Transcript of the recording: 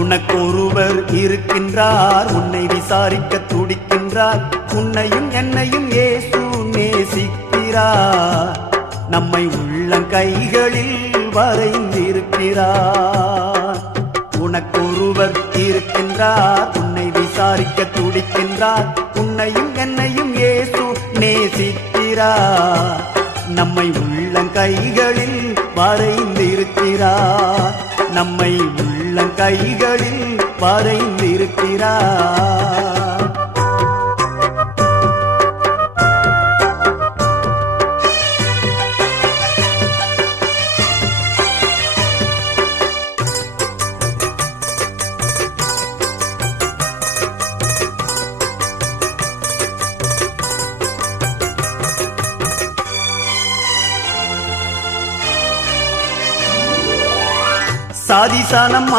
உனக்கொருவர் இருக்கின்றார், உன்னை விசாரிக்க துடிக்கின்றார். உன்னையும் என்னையும் இயேசு நேசிக்கிறார். நம்மை உள்ளங்கைகளில் வரைந்திருக்கிறார். உனக்கொருவர் இருக்கின்றார், உன்னை விசாரிக்க துடிக்கின்றார். உன்னையும் என்னையும் இயேசு நேசிக்கிறார். நம்மை உள்ளங்கைகளில் வரைந்திருக்கிறார். நம்மை உள்ளங்கைகளில் வரைந்திருக்கிறார். சாதிசானம்